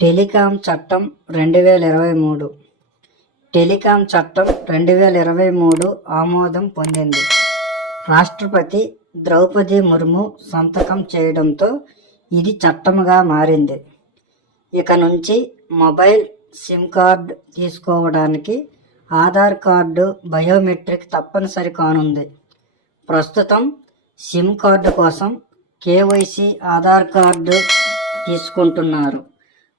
Telecom చట్టం 2023 telecom చట్టం 2023 ఆమోదం పొందింది. రాష్ట్రపతి ద్రౌపది ముర్ము సంతకం చేయడంతో ఇది చట్టంగా మారింది. ఇక నుంచి మొబైల్ సిమ్ కార్డు తీసుకోవడానికి ఆధార్ కార్డు, బయోమెట్రిక్ తప్పనిసరి కానుంది. ప్రస్తుతం సిమ్ కార్డు కోసం కేవైసీ ఆధార్ కార్డు తీసుకుంటున్నారు.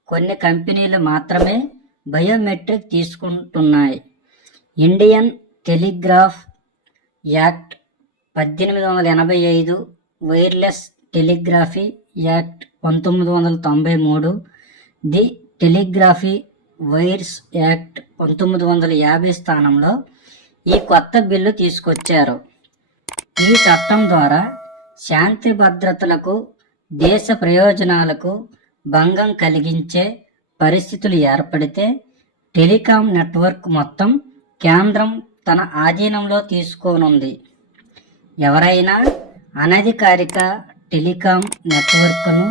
కొన్ని కంపెనీలు మాత్రమే బయోమెట్రిక్ తీసుకుంటున్నాయి. Indian telegraph act 1885, wireless telegraphy act 1993, the telegraphy wires act 1950 స్థానంలో ఈ కొత్త బిల్లు తీసుకొచ్చారు. ఈ చట్టం ద్వారా శాంతి భద్రతలకు, దేశ ప్రయోజనాలకు భంగం కలిగించే పరిస్థితులు ఏర్పడితే టెలికాం నెట్వర్క్ మొత్తం కేంద్రం తన ఆధీనంలో తీసుకోనుంది. ఎవరైనా అనధికారిక టెలికాం నెట్వర్క్ను,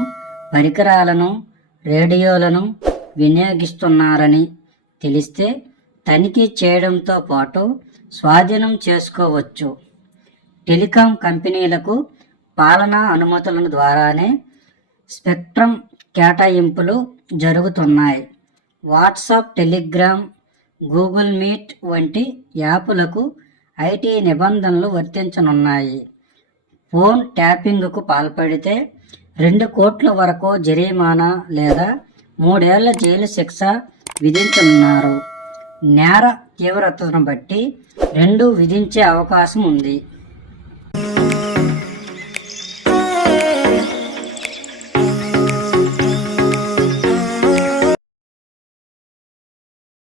పరికరాలను, రేడియోలను వినియోగిస్తున్నారని తెలిస్తే తనిఖీ చేయడంతో పాటు స్వాధీనం చేసుకోవచ్చు. టెలికాం కంపెనీలకు పాలనా అనుమతుల ద్వారానే స్పెక్ట్రమ్ కేటాయింపులు జరుగుతున్నాయి. వాట్సాప్, టెలిగ్రామ్, గూగుల్ మీట్ వంటి యాపులకు ఐటీ నిబంధనలు వర్తించనున్నాయి. ఫోన్ ట్యాపింగ్కు పాల్పడితే 2 కోట్ల వరకు జరిమానా లేదా 3 ఏళ్ల జైలు శిక్ష విధించనున్నారు. నేర తీవ్రతను బట్టి 2 విధించే అవకాశం ఉంది.